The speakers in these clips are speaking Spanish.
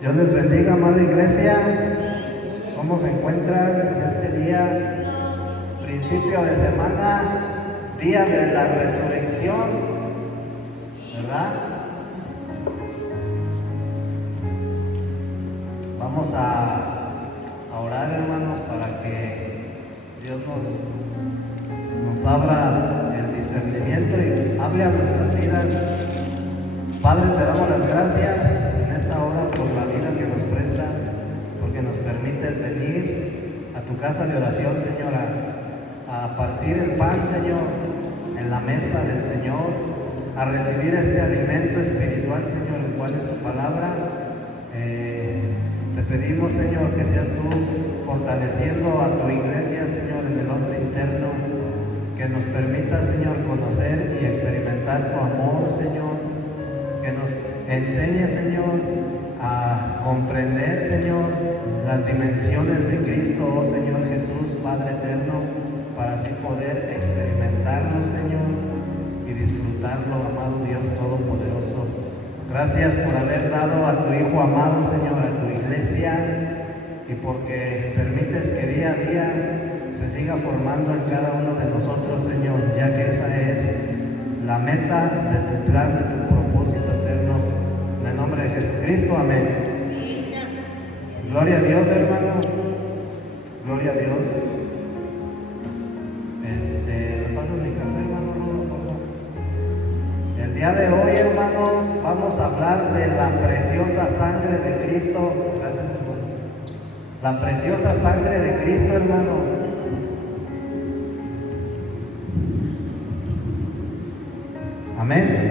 Dios les bendiga, amada iglesia. ¿Cómo se encuentran en este día, principio de semana, día de la resurrección? ¿Verdad? Vamos a orar, hermanos, para que Dios nos abra el discernimiento y hable a nuestras vidas. Padre, te damos las gracias en esta hora por la vida que nos prestas, porque nos permites venir a tu casa de oración, Señor, a partir el pan, Señor, en la mesa del Señor, a recibir este alimento espiritual, Señor, el cual es tu palabra. Te pedimos, Señor, que seas tú fortaleciendo a tu iglesia, Señor, en el hombre interno, que nos permita, Señor, conocer y experimentar tu amor, Señor, que nos enseñe, Señor, a comprender, Señor, las dimensiones de Cristo, oh Señor Jesús, Padre eterno, para así poder experimentarlo, Señor, y disfrutarlo, amado Dios Todopoderoso. Gracias por haber dado a tu Hijo amado, Señor, a tu iglesia, y porque permites que día a día se siga formando en cada uno de nosotros, Señor, ya que esa es la meta de tu plan, de tu propósito eterno. En el nombre de Jesucristo, amén. Gloria a Dios, hermano. Gloria a Dios. ¿Me pasas mi café, hermano Rodo, por favor? El día de hoy, hermano, vamos a hablar de la preciosa sangre de Cristo. Gracias, hermano. La preciosa sangre de Cristo, hermano. Amén.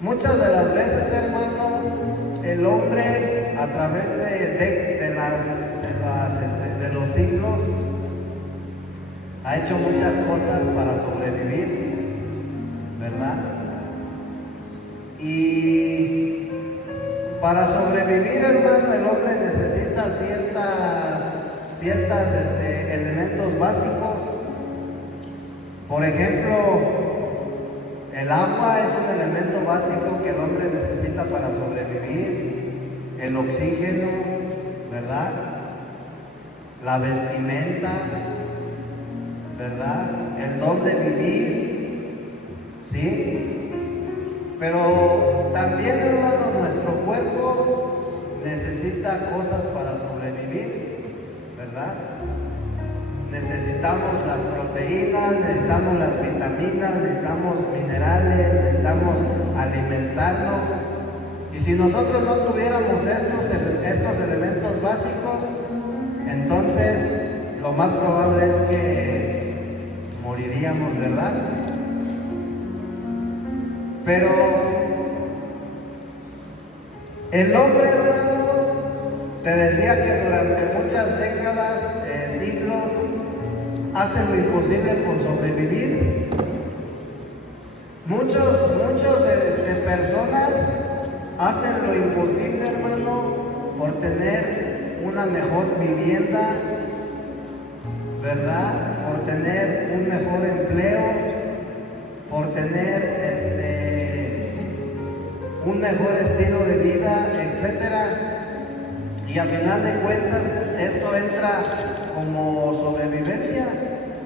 Muchas de las veces, hermano, el hombre a través de los siglos ha hecho muchas cosas para sobrevivir, ¿verdad? Y para sobrevivir, hermano, el hombre necesita ciertos elementos básicos. Por ejemplo, el agua es un elemento básico que el hombre necesita para sobrevivir, el oxígeno, ¿verdad? La vestimenta, ¿verdad? El don de vivir, ¿sí? Pero también, hermano, nuestro cuerpo necesita cosas para sobrevivir, ¿verdad? Necesitamos las proteínas, necesitamos las vitaminas, necesitamos minerales, necesitamos alimentarnos. Y si nosotros no tuviéramos estos elementos básicos, entonces lo más probable es que moriríamos, ¿verdad? Pero el hombre, hermano, te decía que durante muchas décadas, siglos, hace lo imposible por sobrevivir. Muchas personas hacen lo imposible, hermano, por tener una mejor vivienda, ¿verdad? Por tener un mejor empleo, por tener un mejor estilo de vida, etcétera. Y a final de cuentas, esto entra como sobrevivencia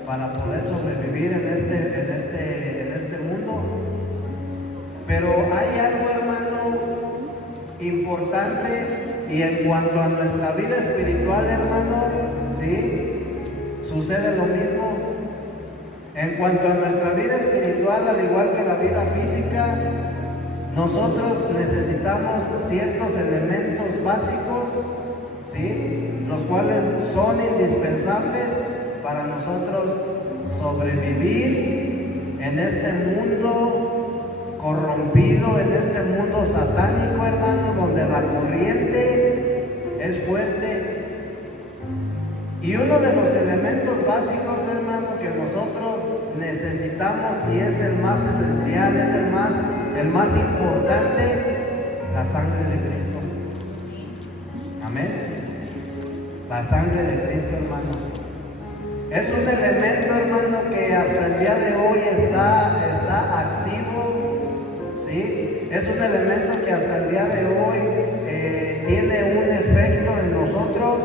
para poder sobrevivir en este mundo. Pero hay algo, hermano, importante, y en cuanto a nuestra vida espiritual, hermano, sí, sucede lo mismo. En cuanto a nuestra vida espiritual, al igual que la vida física, nosotros necesitamos ciertos elementos básicos, ¿sí?, los cuales son indispensables para nosotros sobrevivir en este mundo corrompido, en este mundo satánico, hermano, donde la corriente es fuerte. Y uno de los elementos básicos, hermano, que nosotros necesitamos, y es el más esencial, es el más importante, la sangre de Cristo. Amén. La sangre de Cristo, hermano. Es un elemento, hermano, que hasta el día de hoy está activo, ¿sí? Es un elemento que hasta el día de hoy tiene un efecto en nosotros,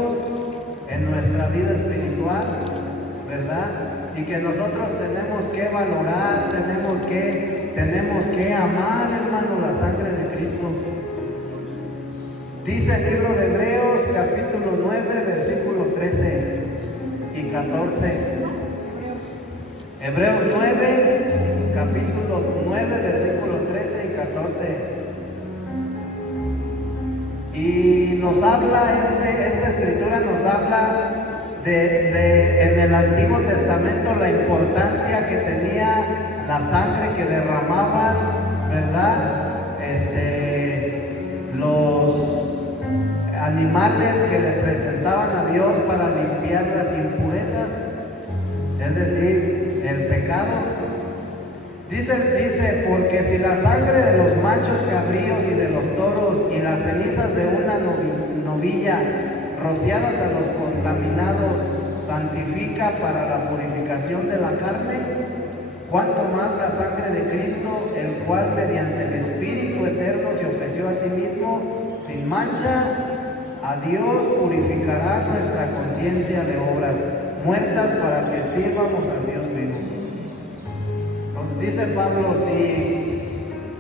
en nuestra vida espiritual, ¿verdad? Y que nosotros tenemos que valorar, tenemos que amar, hermano, la sangre de Cristo. Dice el libro de Hebreos, capítulo 9, versículo 13 y 14. Hebreos 9, capítulo 9, versículo 13 y 14. Y nos habla, esta escritura nos habla en el Antiguo Testamento la importancia que tenía la sangre que derramaban, ¿verdad? Los animales que le presentaban a Dios para limpiar las impurezas, es decir, el pecado. Dice, porque si la sangre de los machos cabríos y de los toros y las cenizas de una novilla rociadas a los contaminados santifica para la purificación de la carne, cuánto más la sangre de Cristo, el cual mediante el Espíritu eterno se ofreció a sí mismo sin mancha a Dios, purificará nuestra conciencia de obras muertas para que sirvamos al Dios vivo. Entonces dice Pablo, si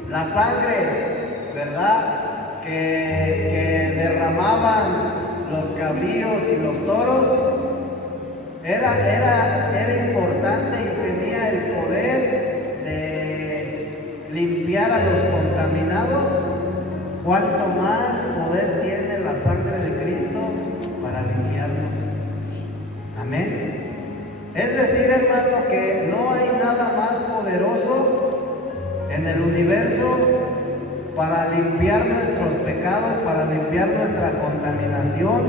la sangre, ¿verdad?, que derramaban los cabríos y los toros era importante y tenía el poder de limpiar a los contaminados, cuánto más poder tiene la sangre de Cristo para limpiarnos. Amén. Es decir, hermano, que no hay nada más poderoso en el universo para limpiar nuestros pecados, para limpiar nuestra contaminación,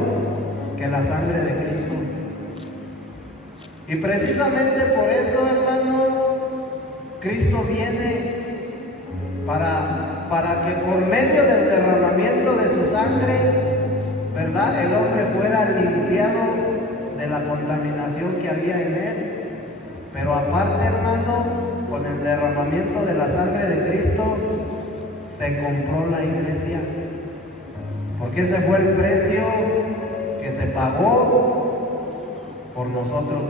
que la sangre de Cristo. Y precisamente por eso, hermano, Cristo viene para que por medio del derramamiento de su sangre, ¿verdad?, el hombre fuera limpiado de la contaminación que había en él. Pero aparte, hermano, con el derramamiento de la sangre de Cristo se compró la iglesia, porque ese fue el precio que se pagó por nosotros,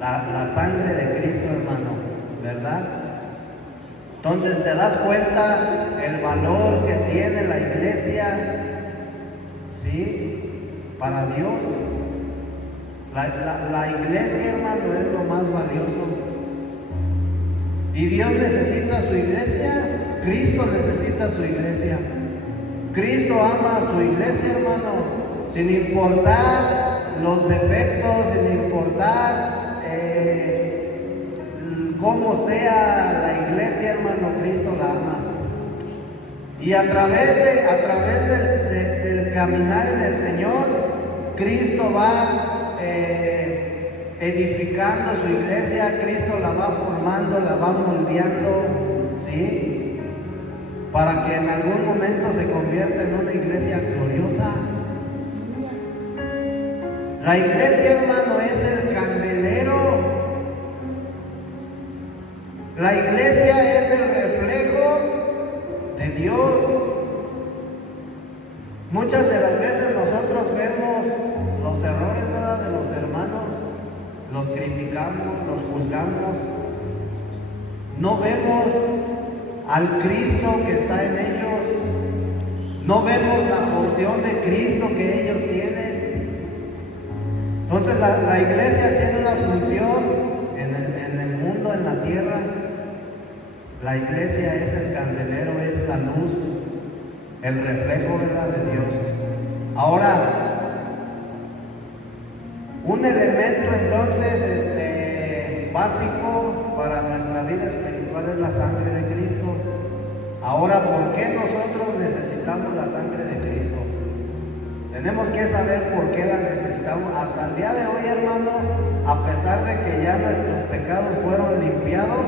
la sangre de Cristo, hermano, ¿verdad? Entonces te das cuenta el valor que tiene la iglesia, ¿sí?, para Dios. La iglesia, hermano, es lo más valioso. Y Dios necesita su iglesia, Cristo necesita su iglesia. Cristo ama a su iglesia, hermano, sin importar los defectos, sin importar cómo sea la iglesia, hermano, Cristo la ama. Y a través del caminar en el Señor, Cristo va edificando su iglesia, Cristo la va formando, la va moldeando, ¿sí?, para que en algún momento se convierta en una iglesia gloriosa. La iglesia, hermano, es el candelero. La iglesia es el reflejo de Dios. Muchas de las veces nosotros vemos los errores, ¿verdad?, de los hermanos, los criticamos, los juzgamos, no vemos al Cristo que está en ellos, no vemos la porción de Cristo que ellos tienen. Entonces la iglesia tiene una función en el mundo, en la tierra. La iglesia es el candelero, es la luz, el reflejo, ¿verdad?, de Dios. Ahora, un elemento entonces básico para nuestra vida espiritual es la sangre de Cristo. Ahora, ¿por qué nosotros necesitamos la sangre de Cristo? Tenemos que saber por qué la necesitamos. Hasta el día de hoy, hermano, a pesar de que ya nuestros pecados fueron limpiados,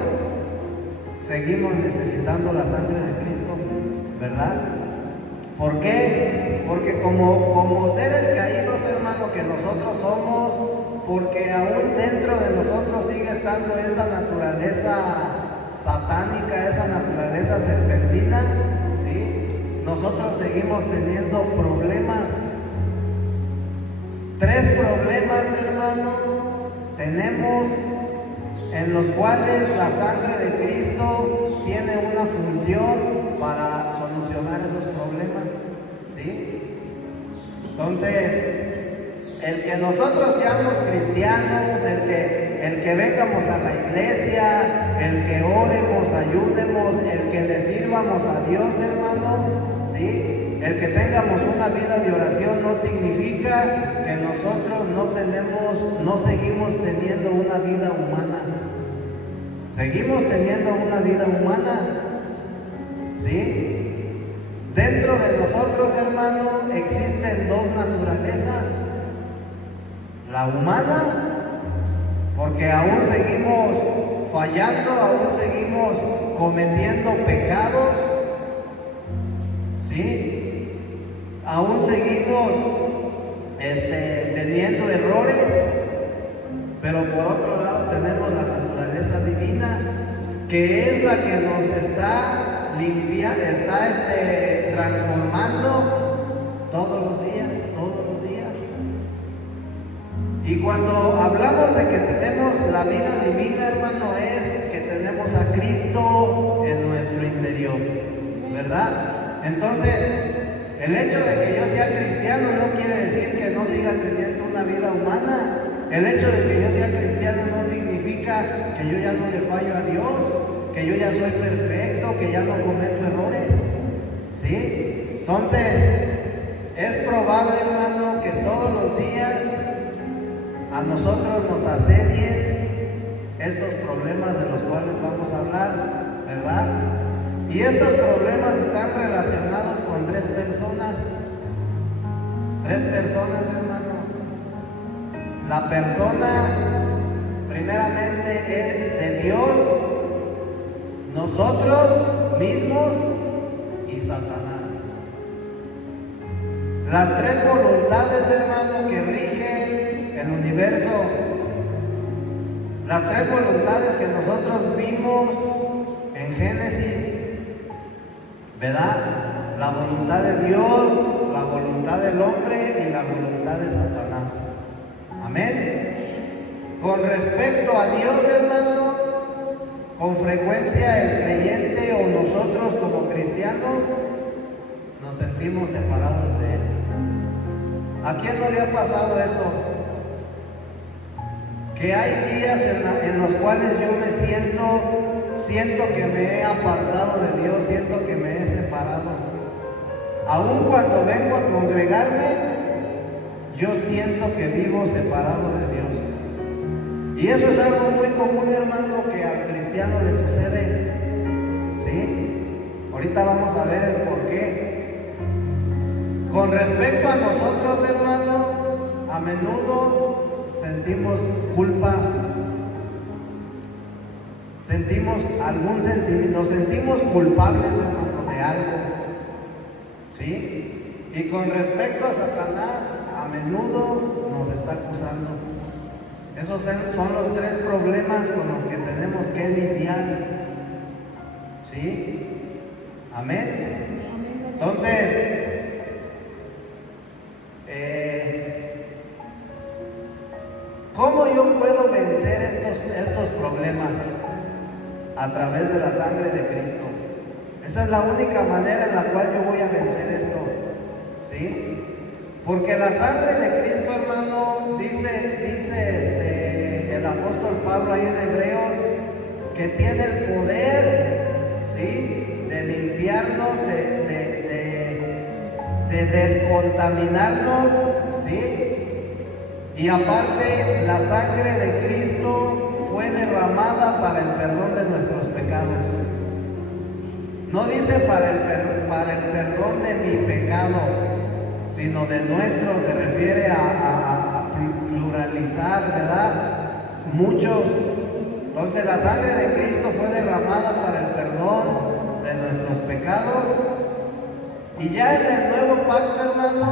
seguimos necesitando la sangre de Cristo, ¿verdad? ¿Por qué? Porque como seres caídos, hermano, que nosotros somos, porque aún dentro de nosotros sigue estando esa naturaleza satánica, esa naturaleza serpentina, ¿sí? Nosotros seguimos teniendo problemas. 3 problemas, hermano, tenemos, en los cuales la sangre de Cristo tiene una función para solucionar esos problemas, ¿sí? Entonces, el que nosotros seamos cristianos, el que vengamos a la iglesia, el que oremos, ayudemos, el que le sirvamos a Dios, hermano, ¿sí? El que tengamos una vida de oración no significa que nosotros no seguimos teniendo una vida humana. Seguimos teniendo una vida humana, ¿sí? Dentro de nosotros, hermano, existen 2 naturalezas. La humana, porque aún seguimos fallando, aún seguimos cometiendo pecados, ¿sí? Aún seguimos teniendo errores, pero por otro lado tenemos la naturaleza divina, que es la que nos está transformando todos los días. Y cuando hablamos de que tenemos la vida divina, hermano, es que tenemos a Cristo en nuestro interior, ¿verdad? Entonces, el hecho de que yo sea cristiano no quiere decir que no siga teniendo una vida humana. El hecho de que yo sea cristiano no significa que yo ya no le fallo a Dios, que yo ya soy perfecto, que ya no cometo errores, ¿sí? Entonces, es probable, hermano, que todos los días a nosotros nos asedien estos problemas de los cuales vamos a hablar, ¿verdad? Y estos problemas están relacionados con 3 personas. 3 personas, hermano. La persona, primeramente, es de Dios, nosotros mismos y Satanás. Las 3 voluntades, hermano, que rigen el universo. Las 3 voluntades que nosotros vimos en Génesis, ¿verdad? La voluntad de Dios, la voluntad del hombre y la voluntad de Satanás. Amén. Con respecto a Dios, hermano, con frecuencia el creyente o nosotros como cristianos nos sentimos separados de Él. ¿A quién no le ha pasado eso? Que hay días en los cuales yo me siento que me he apartado de Dios, siento que me he separado. Aun cuando vengo a congregarme, yo siento que vivo separado de Dios. Y eso es algo muy común, hermano, que al cristiano le sucede, ¿sí? Ahorita vamos a ver el por qué. Con respecto a nosotros, hermano, a menudo sentimos culpa, sentimos algún sentimiento, nos sentimos culpables, hermano, de algo, ¿sí? Y con respecto a Satanás, a menudo nos está acusando. Esos son los 3 problemas con los que tenemos que lidiar, ¿sí? Amén. Entonces, ¿cómo yo puedo vencer estos problemas? A través de la sangre de Cristo. Esa es la única manera en la cual yo voy a vencer esto, ¿sí? Porque la sangre de Cristo, hermano, dice el apóstol Pablo ahí en Hebreos, que tiene el poder, ¿sí?, de limpiarnos, de descontaminarnos, ¿sí? Y aparte, la sangre de Cristo fue derramada para el perdón de nuestros pecados. No dice para el perdón de mi pecado, sino de nuestros, se refiere a pluralizar, ¿verdad? Muchos. Entonces la sangre de Cristo fue derramada para el perdón de nuestros pecados. Y ya en el nuevo pacto, hermano,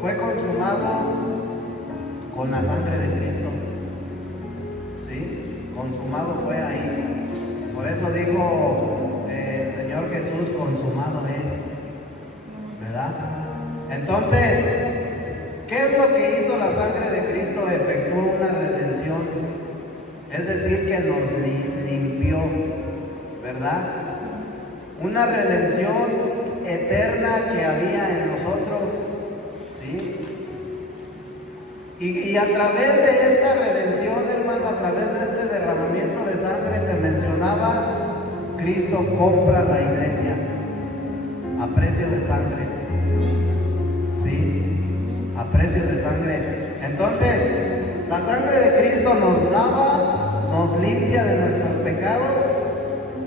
fue consumado con la sangre de Cristo, ¿sí? consumado fue ahí. Por eso dijo el Señor Jesús, consumado es, ¿verdad? Entonces, ¿qué es lo que hizo la sangre de Cristo? Efectuó una redención, es decir, que nos limpió, ¿verdad? Una redención eterna que había en nosotros, ¿sí? Y a través de esta redención, hermano, a través de este derramamiento de sangre que mencionaba, Cristo compra la iglesia a precio de sangre, ¿sí? A precio de sangre. Entonces, la sangre de Cristo nos lava, nos limpia de nuestros pecados,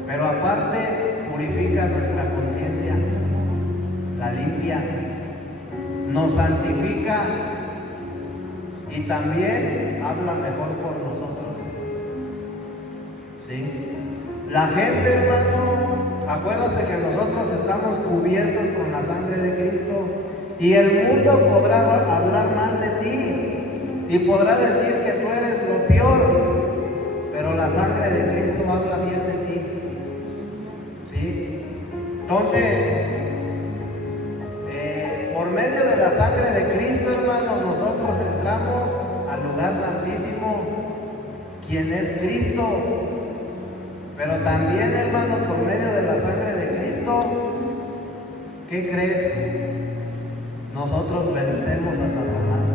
pero aparte purifica nuestra conciencia, la limpia, nos santifica y también habla mejor por nosotros, ¿sí? La gente, hermano, acuérdate que nosotros estamos cubiertos con la sangre de Cristo, y el mundo podrá hablar mal de ti y podrá decir que tú eres lo peor, pero la sangre de Cristo habla bien de ti, ¿sí? Entonces, por medio de la sangre de Cristo, hermano, nosotros entramos al lugar santísimo, quien es Cristo. Pero también, hermano, por medio de la sangre de Cristo, ¿qué crees? Nosotros vencemos a Satanás,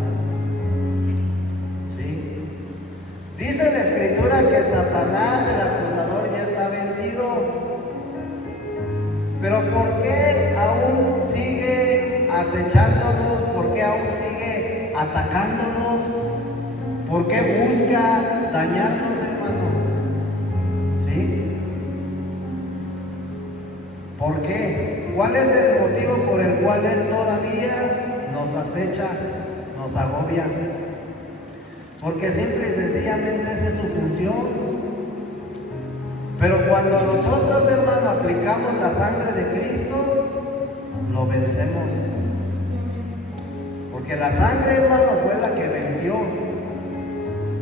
¿sí? Dice la Escritura que Satanás, el acusador, ya está vencido. Pero ¿por qué aún sigue acechándonos? ¿Por qué aún sigue atacándonos? ¿Por qué busca dañarnos, hermano? ¿Sí? ¿Por qué? ¿Cuál es el motivo por el cual Él todavía nos acecha, nos agobia? Porque simple y sencillamente esa es su función. Pero cuando nosotros, hermano, aplicamos la sangre de Cristo, lo vencemos. Porque la sangre, hermano, fue la que venció.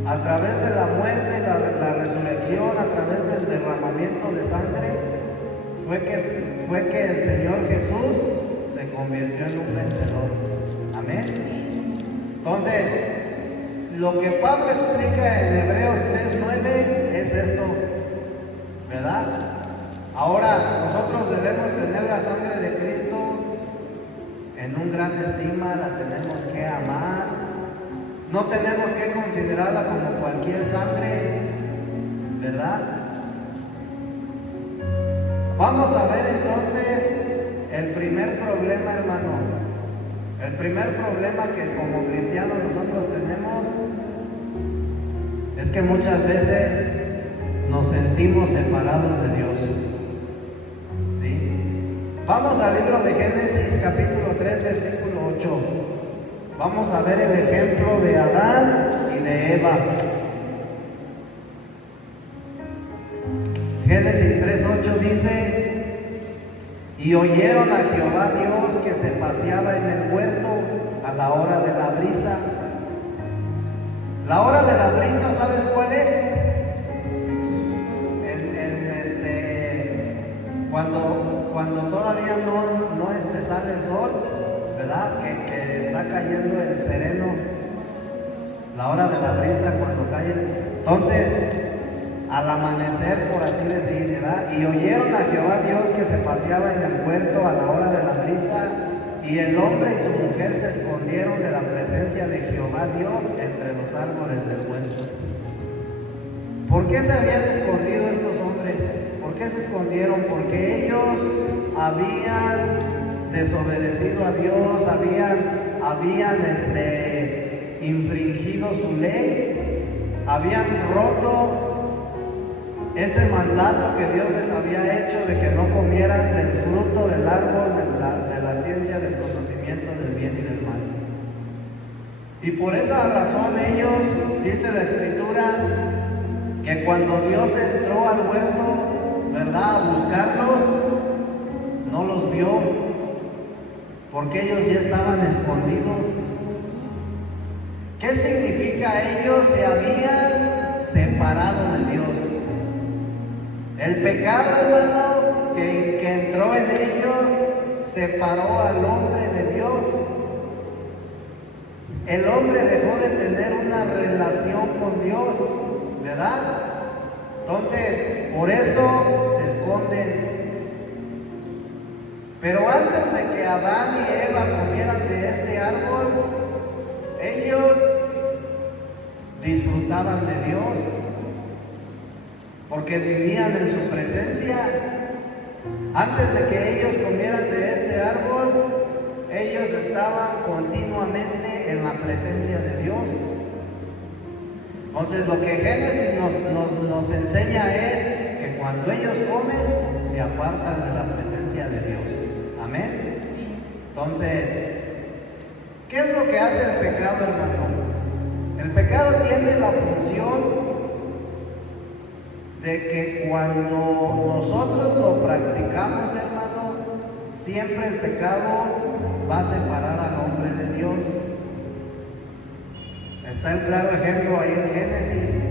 A través de la muerte, la resurrección, a través del derramamiento de sangre, fue que el Señor Jesús se convirtió en un vencedor. Amén. Entonces, lo que Pablo explica en Hebreos 3:9 es esto, ¿verdad? Ahora, nosotros debemos tener la sangre de Cristo en un gran estima, la tenemos que amar, no tenemos que considerarla como cualquier sangre, ¿verdad? Vamos a ver entonces el primer problema, hermano. El primer problema que como cristianos nosotros tenemos es que muchas veces nos sentimos separados de Dios, ¿sí? Vamos al libro de Génesis capítulo 3 versículo 8. Vamos a ver el ejemplo de Adán y de Eva. Génesis 3:8 dice: y oyeron a Jehová Dios que se paseaba en el huerto a la hora de la brisa. La hora de la brisa, ¿sabes cuál es? Cuando todavía no sale el sol, ¿verdad? Que está cayendo el sereno. La hora de la brisa, cuando cae. Entonces, al amanecer, por así decir, ¿verdad? Y oyeron a Jehová Dios que se paseaba en el huerto a la hora de la brisa, y el hombre y su mujer se escondieron de la presencia de Jehová Dios entre los árboles del huerto. ¿Por qué se habían escondido estos hombres? ¿Por qué se escondieron? Porque ellos habían desobedecido a Dios, habían infringido su ley, habían roto ese mandato que Dios les había hecho de que no comieran del fruto del árbol de la ciencia del conocimiento del bien y del mal. Y por esa razón ellos, dice la Escritura, que cuando Dios entró al huerto, ¿verdad?, a buscarlos, no los vio, porque ellos ya estaban escondidos. ¿Qué significa? Ellos se separado de Dios. El pecado, hermano, que entró en ellos, separó al hombre de Dios. El hombre dejó de tener una relación con Dios, ¿verdad? Entonces, por eso se esconden. Pero antes de que Adán y Eva comieran de este árbol, ellos disfrutaban de Dios, porque vivían en su presencia. Antes de que ellos comieran de este árbol, ellos estaban continuamente en la presencia de Dios. Entonces, lo que Génesis nos enseña es que cuando ellos comen, se apartan de la presencia de Dios. Amén. Entonces, ¿qué es lo que hace el pecado, hermano? El pecado tiene la función de que cuando nosotros lo practicamos, hermano, siempre el pecado va a separar al hombre de Dios. Está el claro ejemplo ahí en Génesis,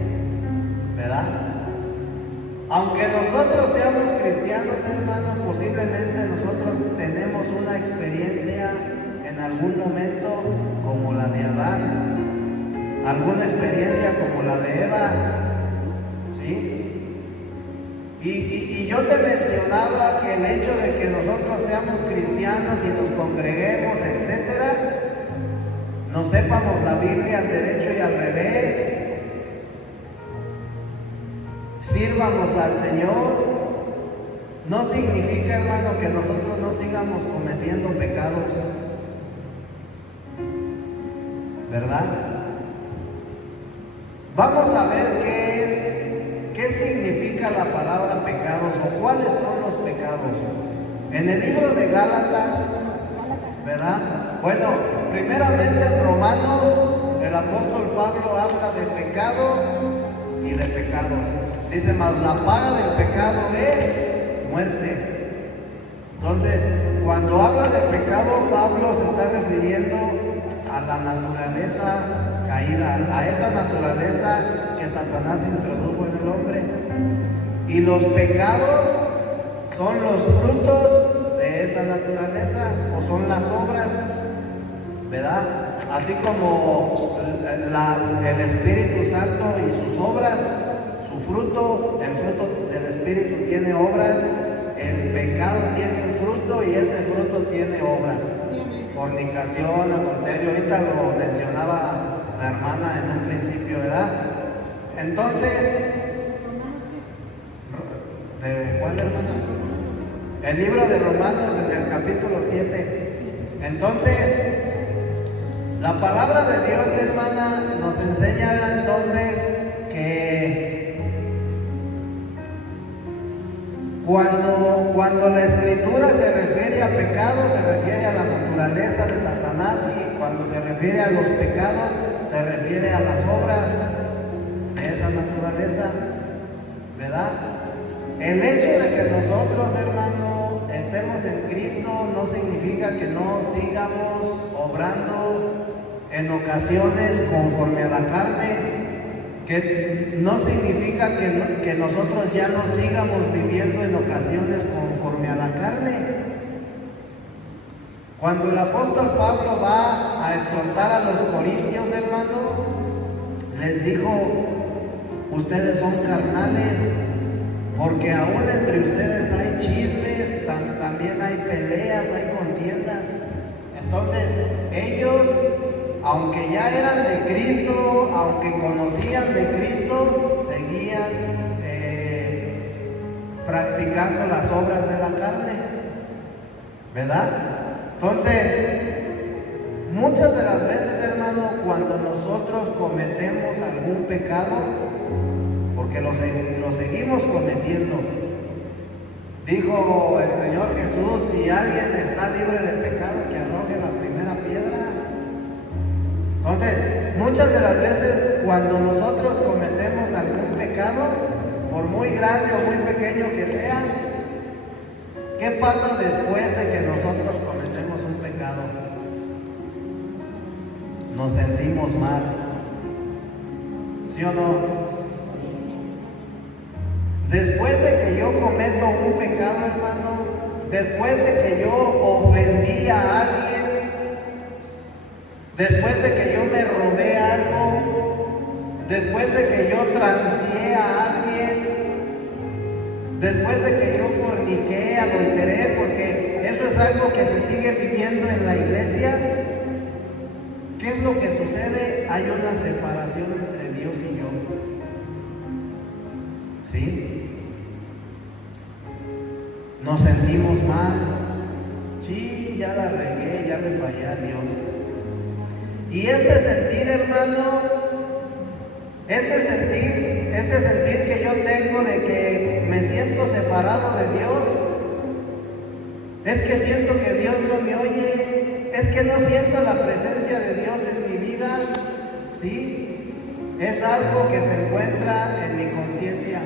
¿verdad? Aunque nosotros seamos cristianos, hermano, posiblemente nosotros tenemos una experiencia en algún momento como la de Adán, alguna experiencia como la de Eva, ¿sí? Y yo te mencionaba que el hecho de que nosotros seamos cristianos y nos congreguemos, etcétera, no sepamos la Biblia al derecho y al revés, sirvamos al Señor, no significa, hermano, que nosotros no sigamos cometiendo pecados, ¿verdad? Vamos a ver qué significa la palabra pecados o cuáles son los pecados. En el libro de Gálatas, ¿verdad? Bueno, primeramente en Romanos, el apóstol Pablo habla de pecado y de pecados. Dice, mas la paga del pecado es muerte. Entonces, cuando habla de pecado, Pablo se está refiriendo a la naturaleza caída, a esa naturaleza que Satanás introdujo en el hombre. Y los pecados son los frutos de esa naturaleza, o son las obras, ¿verdad? Así como el Espíritu Santo y sus obras, su fruto, el fruto del Espíritu tiene obras, el pecado tiene un fruto y ese fruto tiene obras. Fornicación, adulterio, ahorita lo mencionaba la hermana en un principio, ¿verdad? Entonces, ¿de cuál, hermana? El libro de Romanos en el capítulo 7. Entonces, la palabra de Dios, hermana, nos enseña entonces que cuando la Escritura se refiere a pecado, se refiere a la naturaleza de Satanás, y cuando se refiere a los pecados, se refiere a las obras de esa naturaleza, ¿verdad? El hecho de que nosotros, hermano, estemos en Cristo no significa que no sigamos obrando en ocasiones conforme a la carne, que no significa que nosotros ya no sigamos viviendo en ocasiones conforme a la carne. Cuando el apóstol Pablo va a exhortar a los corintios, hermano, les dijo, ustedes son carnales, porque aún entre ustedes hay chismes, también hay peleas, hay contiendas. Entonces, ellos, aunque ya eran de Cristo, aunque conocían de Cristo, seguían practicando las obras de la carne, ¿verdad? Entonces, muchas de las veces, hermano, cuando nosotros cometemos algún pecado, porque lo seguimos cometiendo, dijo el Señor Jesús, si alguien está libre de pecado, que arroje la primera piedra. Entonces, muchas de las veces cuando nosotros cometemos algún pecado, por muy grande o muy pequeño que sea, ¿qué pasa después de que nosotros cometemos un pecado? Nos sentimos mal, ¿sí o no? yo cometo un pecado, hermano, después de que yo ofendí a alguien, después de que yo me robé algo, después de que yo transié a alguien, después de que yo forniqué, adulteré, porque eso es algo que se sigue viviendo en la iglesia, ¿qué es lo que sucede? Hay una separación entre Dios y yo. ¿Sí? Nos sentimos mal. Sí, ya la regué, ya le fallé a Dios. Y este sentir, hermano, este sentir que yo tengo de que me siento separado de Dios, es que siento que Dios no me oye, es que no siento la presencia de Dios en mi vida, ¿sí? Es algo que se encuentra en mi conciencia.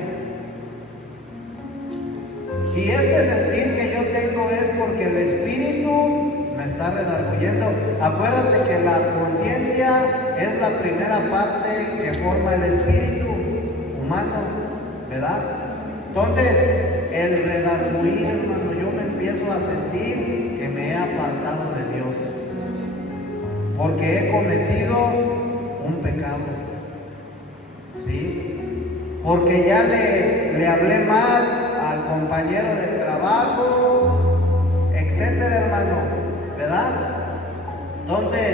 Y este sentir que yo tengo es porque el Espíritu me está redarguyendo. Acuérdate que la conciencia es la primera parte que forma el espíritu humano, ¿verdad? Entonces, el redarguir, hermano, yo me empiezo a sentir que me he apartado de Dios, porque he cometido un pecado, ¿sí? Porque ya le hablé mal al compañero del trabajo, etcétera, hermano, ¿verdad? Entonces,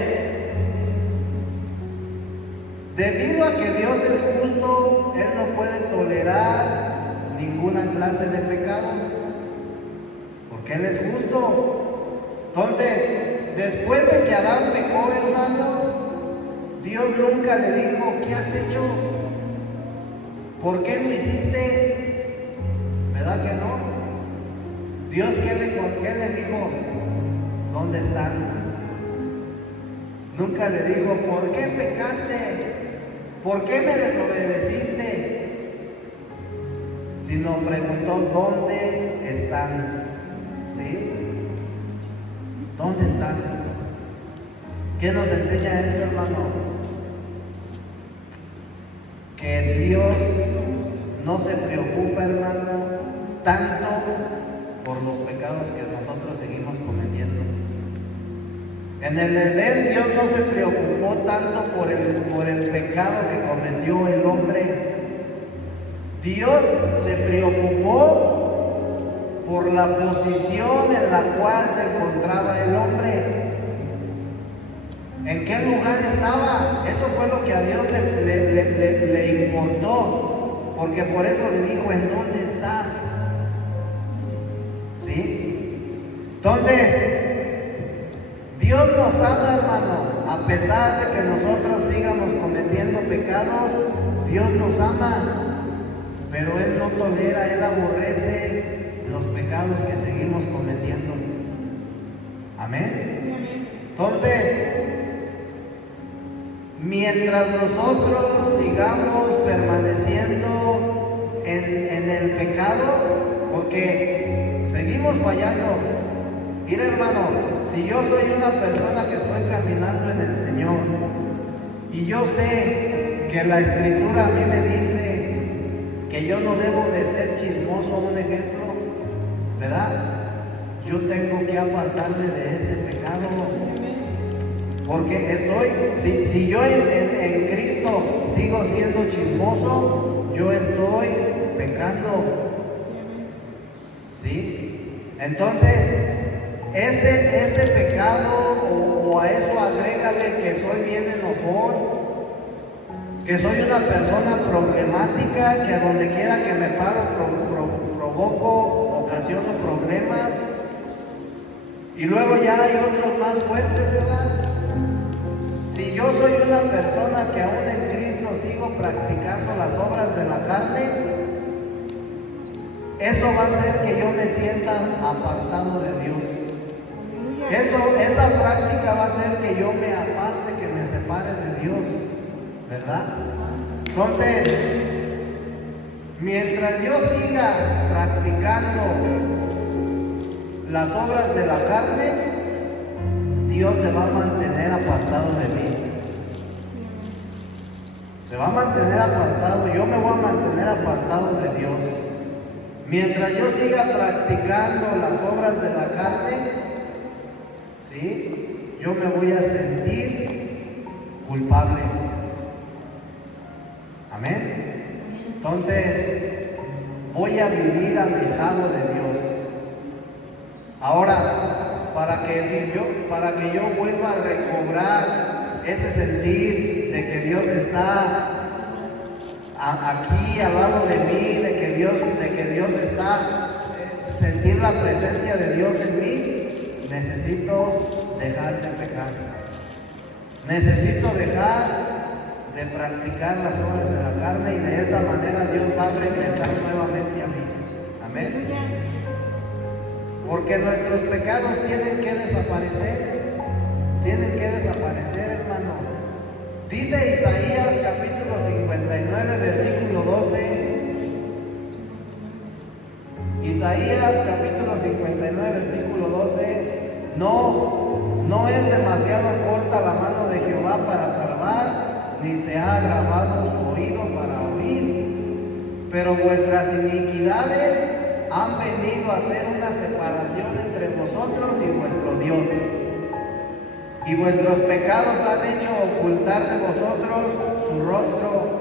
debido a que Dios es justo, Él no puede tolerar ninguna clase de pecado, porque Él es justo. Entonces, después de que Adán pecó, hermano, Dios nunca le dijo, ¿qué has hecho? ¿Por qué lo hiciste? ¿Verdad que no? Dios, ¿qué le dijo? ¿Dónde están? Nunca le dijo, ¿por qué pecaste? ¿Por qué me desobedeciste? Sino preguntó, ¿dónde están? ¿Sí? ¿Dónde están? ¿Qué nos enseña esto, hermano? Que Dios no se preocupa, hermano, tanto por los pecados que nosotros seguimos cometiendo. En el Edén Dios no se preocupó tanto por el pecado que cometió el hombre. Dios se preocupó por la posición en la cual se encontraba el hombre. ¿En qué lugar estaba? Eso fue lo que a Dios le importó, porque por eso le dijo, ¿en dónde estás? ¿Sí? Entonces, Dios nos ama, hermano, a pesar de que nosotros sigamos cometiendo pecados. Dios nos ama, pero Él no tolera, Él aborrece los pecados que seguimos cometiendo. Amén. Entonces, mientras nosotros sigamos permaneciendo en el pecado, porque seguimos fallando. Mira, hermano, si yo soy una persona que estoy caminando en el Señor y yo sé que la Escritura a mí me dice que yo no debo de ser chismoso, un ejemplo, ¿verdad? Yo tengo que apartarme de ese pecado, porque si yo en Cristo sigo siendo chismoso, yo estoy pecando, ¿sí? Entonces, ese pecado, o a eso agrégale que soy bien enojón, que soy una persona problemática, que a donde quiera que me paro provoco, ocasiono problemas, y luego ya hay otros más fuertes, ¿verdad? Si yo soy una persona que aún en Cristo sigo practicando las obras de la carne, eso va a hacer que yo me sienta apartado de Dios. Esa práctica va a hacer que yo me aparte, que me separe de Dios, ¿verdad? Entonces, mientras yo siga practicando las obras de la carne, Dios se va a mantener apartado de mí. Se va a mantener apartado, yo me voy a mantener apartado de Dios. Mientras yo siga practicando las obras de la carne, ¿sí?, yo me voy a sentir culpable. Amén. Entonces, voy a vivir alejado de Dios. Ahora, para que yo vuelva a recobrar ese sentir de que Dios está aquí al lado de mí, de que Dios está, sentir la presencia de Dios en mí, necesito dejar de pecar. Necesito dejar de practicar las obras de la carne, y de esa manera Dios va a regresar nuevamente a mí. Amén. Porque nuestros pecados tienen que desaparecer. Tienen que desaparecer, hermano. Dice Isaías capítulo 59, versículo 12. Isaías capítulo 59, versículo 12. No es demasiado corta la mano de Jehová para salvar, ni se ha agravado su oído para oír. Pero vuestras iniquidades han venido a hacer una separación entre vosotros y vuestro Dios. Y vuestros pecados han hecho ocultar de vosotros su rostro,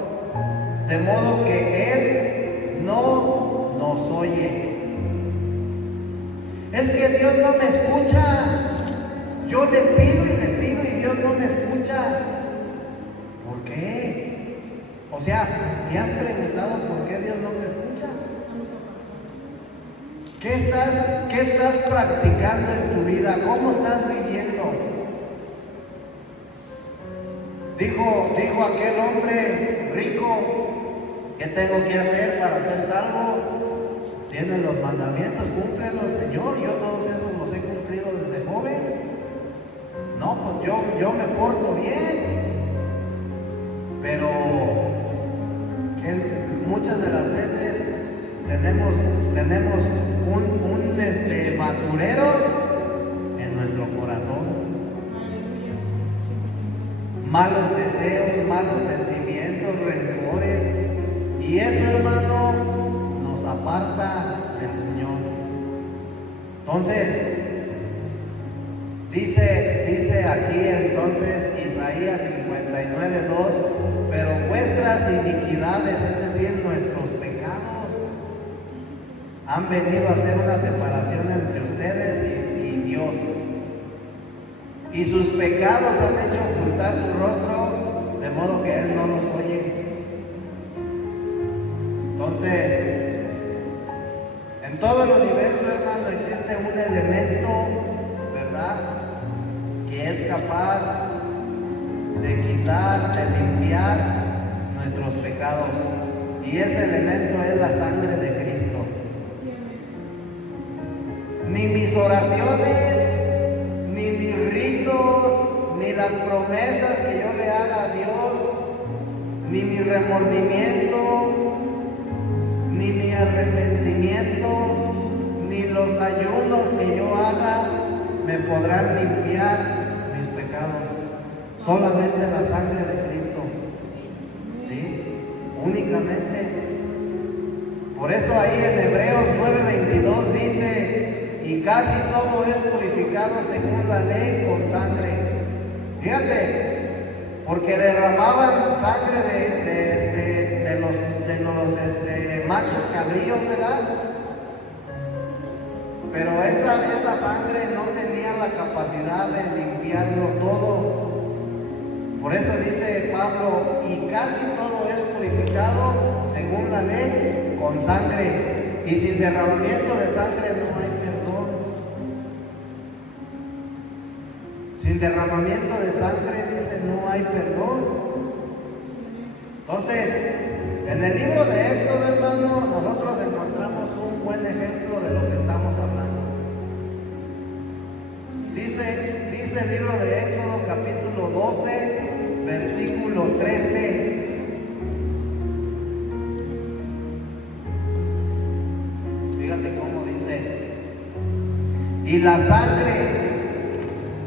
de modo que Él no nos oye. Es que Dios no me escucha. Yo le pido y Dios no me escucha. ¿Por qué? O sea, ¿te has preguntado por qué Dios no te escucha? ¿Qué estás practicando en tu vida? ¿Cómo estás viviendo? Dijo aquel hombre rico: ¿qué tengo que hacer para ser salvo? Tienes los mandamientos, cúmplelos, Señor. Yo todos esos los he cumplido desde joven. No, pues yo me porto bien. Pero muchas de las veces tenemos un basurero en nuestro corazón. Malos deseos, malos sentimientos, rencores. Y eso, hermano, nos aparta del Señor. Entonces, dice aquí entonces Isaías 59:2, pero vuestras iniquidades, es decir, nuestros pecados, han venido a hacer una separación entre ustedes y Dios. Y sus pecados han hecho ocultar su rostro, de modo que Él no los oye. Entonces, en todo el universo, hermano, existe un elemento, ¿verdad?, que es capaz de quitar, de limpiar nuestros pecados. Y ese elemento es la sangre de Cristo. Ni mis oraciones, ni mis ritos, ni las promesas que yo le haga a Dios, ni mi remordimiento, ni mi arrepentimiento, ni los ayunos que yo haga me podrán limpiar mis pecados. Solamente la sangre de Cristo, ¿sí? Únicamente. Por eso ahí en Hebreos 9:22 dice: y casi todo es purificado según la ley con sangre. Fíjate, porque derramaban sangre de los machos cabríos, ¿verdad? Pero esa sangre no tenía la capacidad de limpiarlo todo. Por eso dice Pablo: y casi todo es purificado según la ley con sangre, y sin derramamiento de sangre no hay perdón. Sin derramamiento de sangre, dice, no hay perdón. Entonces, en el libro de Éxodo, hermano, nosotros encontramos un buen ejemplo de lo que estamos hablando. Dice el libro de Éxodo capítulo 12, versículo 13. Fíjate cómo dice: y la sangre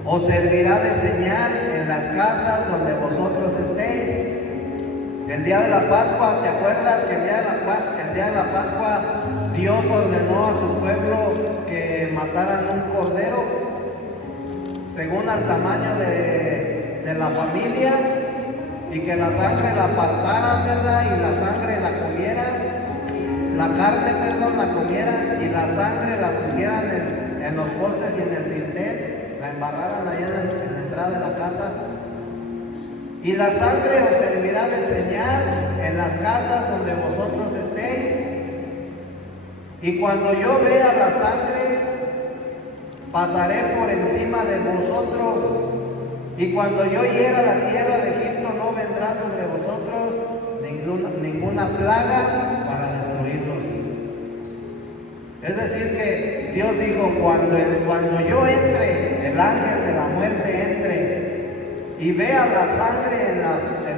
os servirá de señal en las casas donde vosotros estéis. El día de la Pascua, ¿te acuerdas que el día de la Pascua Dios ordenó a su pueblo que mataran un cordero según al tamaño de la familia y que la sangre la apartaran, ¿verdad? Y la sangre la comieran, la carne, perdón, la comieran y la sangre la pusieran en los postes y en el dintel, la embarraran allá en la entrada de la casa? Y la sangre os servirá de señal en las casas donde vosotros estéis. Y cuando yo vea la sangre, pasaré por encima de vosotros. Y cuando yo hiera la tierra de Egipto, no vendrá sobre vosotros ninguna plaga para destruirlos. Es decir que Dios dijo, cuando yo entre, el ángel de la muerte entre y vea la sangre en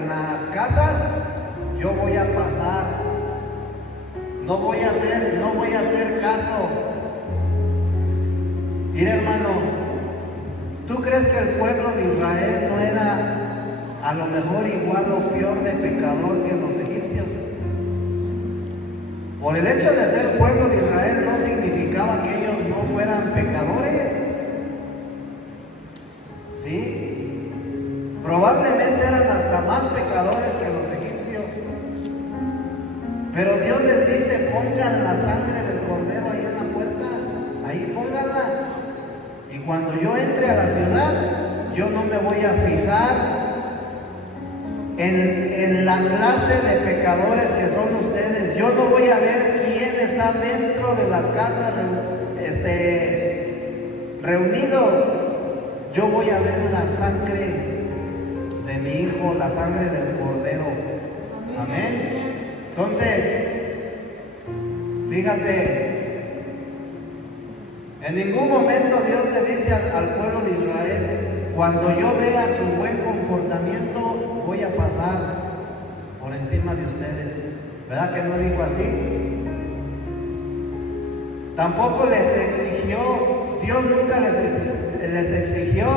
las casas, yo voy a pasar. No voy a hacer caso. Mira, hermano, ¿tú crees que el pueblo de Israel no era a lo mejor igual o peor de pecador que los egipcios? Por el hecho de ser pueblo de Israel no significaba que ellos no fueran pecadores. ¿Sí? Probablemente eran hasta más pecadores que los egipcios. Pero Dios les dice, pongan la sangre del cordero ahí en la puerta, ahí pónganla. Y cuando yo entre a la ciudad, yo no me voy a fijar en la clase de pecadores que son ustedes. Yo no voy a ver quién está dentro de las casas reunido. Yo voy a ver la sangre de mi hijo, la sangre del cordero. Amén. Entonces, fíjate, en ningún momento Dios le dice al pueblo de Israel, cuando yo vea su buen comportamiento, voy a pasar por encima de ustedes. ¿Verdad que no dijo así? Tampoco les exigió, Dios nunca les exigió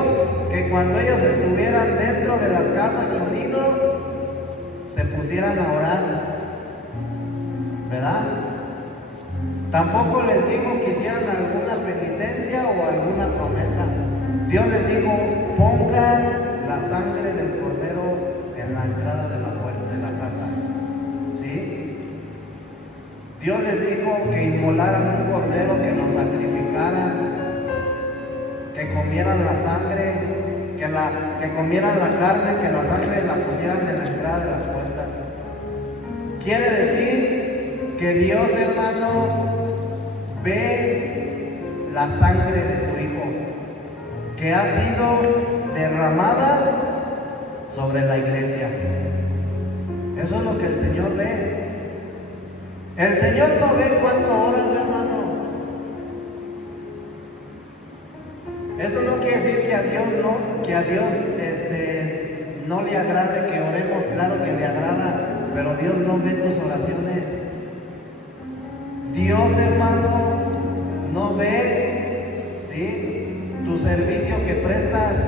que cuando ellos estuvieran dentro de las casas reunidos, se pusieran a orar, ¿verdad? Tampoco les dijo que hicieran alguna penitencia o alguna promesa. Dios les dijo, pongan la sangre del cordero en la entrada de la puerta de la casa. ¿Sí? Dios les dijo que inmolaran un cordero, que lo sacrificaran, que comieran la sangre, que comieran la carne, que la sangre la pusieran en la entrada de las puertas. Quiere decir que Dios, hermano, ve la sangre de su Hijo, que ha sido derramada sobre la iglesia. Eso es lo que el Señor ve. El Señor no ve cuánto oras, hermano. Eso no quiere decir que a Dios no le agrade que oremos. Claro que le agrada, pero Dios no ve tus oraciones. Dios, hermano, no ve, ¿sí?, tu servicio que prestas.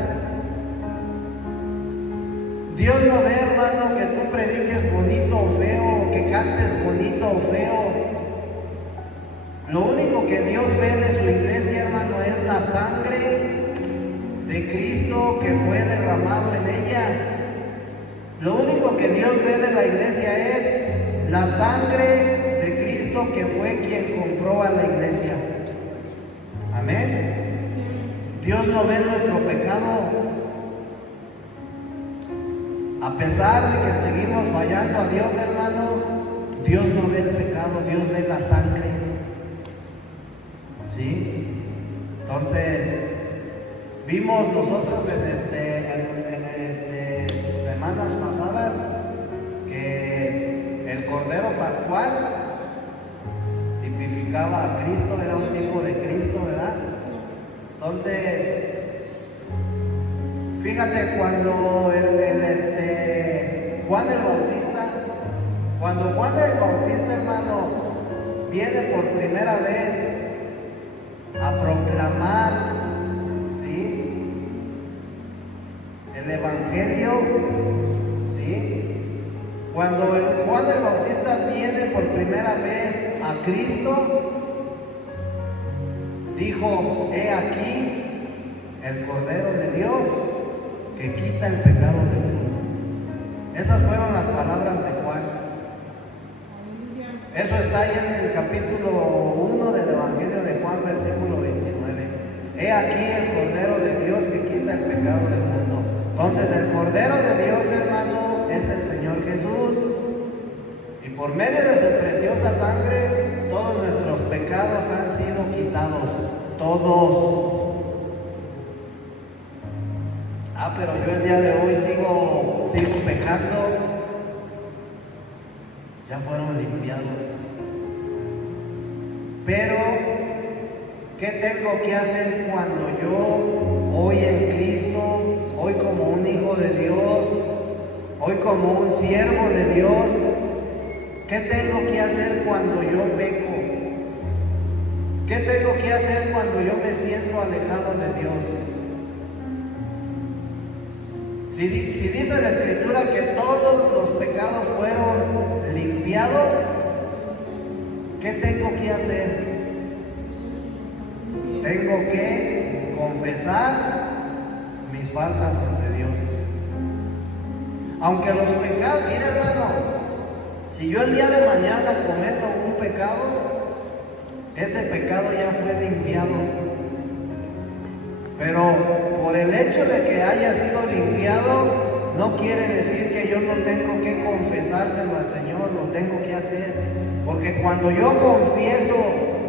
Dios no ve, hermano, que tú prediques bonito o feo, que cantes bonito o feo. Lo único que Dios ve de su iglesia, hermano, es la sangre de Cristo que fue derramado en ella. Lo único que Dios ve de la iglesia es la sangre de Cristo que fue quien compró a la iglesia. Amén. Dios no ve nuestro pecado. A pesar de que seguimos fallando a Dios, hermano, Dios no ve el pecado, Dios ve la sangre. ¿Sí? Entonces, vimos nosotros en semanas pasadas que el Cordero Pascual tipificaba a Cristo, era un tipo de Cristo, ¿verdad? Entonces, fíjate, cuando Juan el Bautista, hermano, viene por primera vez a proclamar, ¿sí?, el Evangelio, ¿sí?, Cuando Juan el Bautista viene por primera vez a Cristo, dijo: he aquí el Cordero de Dios que quita el pecado del mundo. Esas fueron las palabras de Juan. Eso está ahí en el capítulo 1 del Evangelio de Juan, versículo 29. He aquí el Cordero de Dios que quita el pecado del mundo. Entonces el Cordero de Dios, hermano, es el Señor Jesús. Y por medio de su preciosa sangre, todos nuestros pecados han sido quitados. Todos. Pero yo el día de hoy sigo pecando. Ya fueron limpiados. Pero, ¿qué tengo que hacer cuando yo, hoy en Cristo, hoy como un hijo de Dios, hoy como un siervo de Dios, qué tengo que hacer cuando yo peco? ¿Qué tengo que hacer cuando yo me siento alejado de Dios? Si dice la Escritura que todos los pecados fueron limpiados, ¿qué tengo que hacer? Tengo que confesar mis faltas ante Dios. Aunque los pecados, mira hermano, si yo el día de mañana cometo un pecado, ese pecado ya fue limpiado. Pero por el hecho de que haya sido limpiado, no quiere decir que yo no tengo que confesárselo al Señor, lo tengo que hacer. Porque cuando yo confieso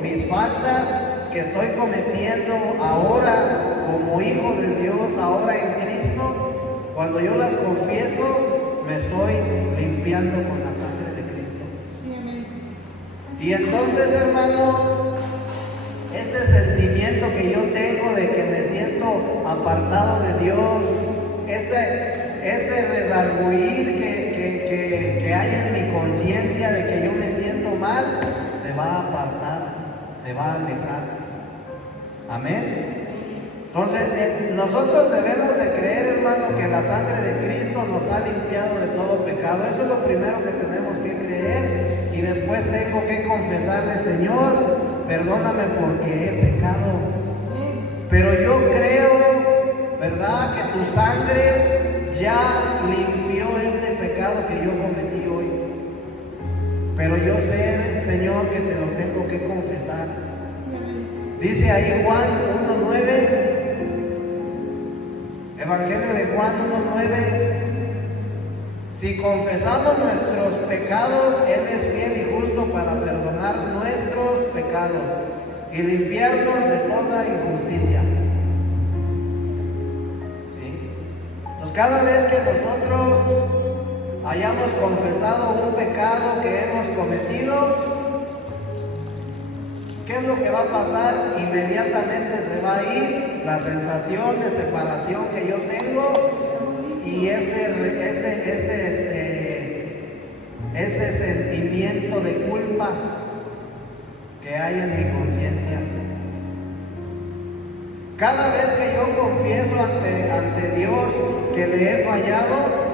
mis faltas que estoy cometiendo ahora como hijo de Dios, ahora en Cristo, cuando yo las confieso, me estoy limpiando con la sangre de Cristo. Y entonces, hermano, ese sentimiento que yo tengo de que me siento apartado de Dios, ese redarguir que hay en mi conciencia de que yo me siento mal, se va a apartar, se va a alejar. Amén. Entonces, nosotros debemos de creer, hermano, que la sangre de Cristo nos ha limpiado de todo pecado. Eso es lo primero que tenemos que creer. Y después tengo que confesarle: Señor, perdóname porque he pecado. Pero yo creo, ¿verdad?, que tu sangre ya limpió este pecado que yo cometí hoy. Pero yo sé, Señor, que te lo tengo que confesar. Dice ahí Juan 1:9, Evangelio de Juan 1:9: si confesamos nuestros pecados, Él es fiel y justo para perdonar nuestros pecados y limpiarnos de toda injusticia. ¿Sí? Entonces, cada vez que nosotros hayamos confesado un pecado que hemos cometido, ¿qué es lo que va a pasar? Inmediatamente se va a ir la sensación de separación que yo tengo y ese sentimiento de culpa que hay en mi conciencia. Cada vez que yo confieso ante Dios que le he fallado,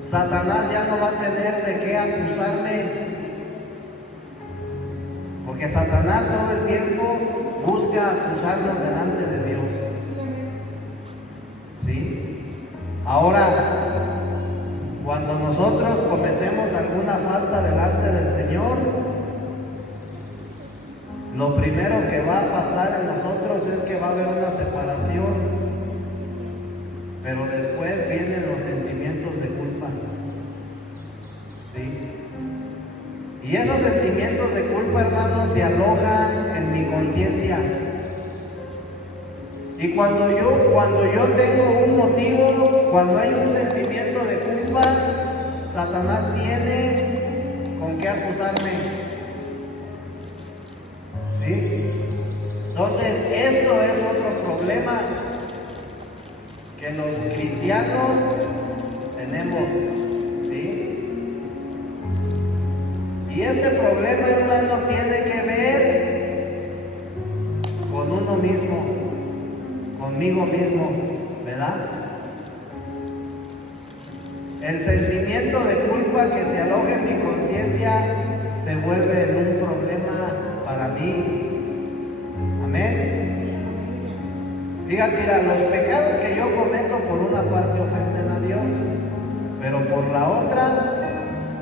Satanás ya no va a tener de qué acusarme. Porque Satanás todo el tiempo busca acusarnos delante de Dios. ¿Sí? Ahora, cuando nosotros cometemos alguna falta delante del Señor, lo primero que va a pasar en nosotros es que va a haber una separación, pero después vienen los sentimientos de culpa. ¿Sí? Y esos sentimientos de culpa, hermanos, se alojan en mi conciencia. Y cuando yo tengo un motivo, cuando hay un sentimiento de culpa, Satanás tiene con qué acusarme. ¿Sí? Entonces, esto es otro problema que los cristianos tenemos. Y este problema, hermano, tiene que ver con uno mismo, conmigo mismo, ¿verdad? el sentimiento de culpa que se aloja en mi conciencia se vuelve en un problema para mí. Amén. Fíjate, mira, los pecados que yo cometo por una parte ofenden a Dios, pero por la otra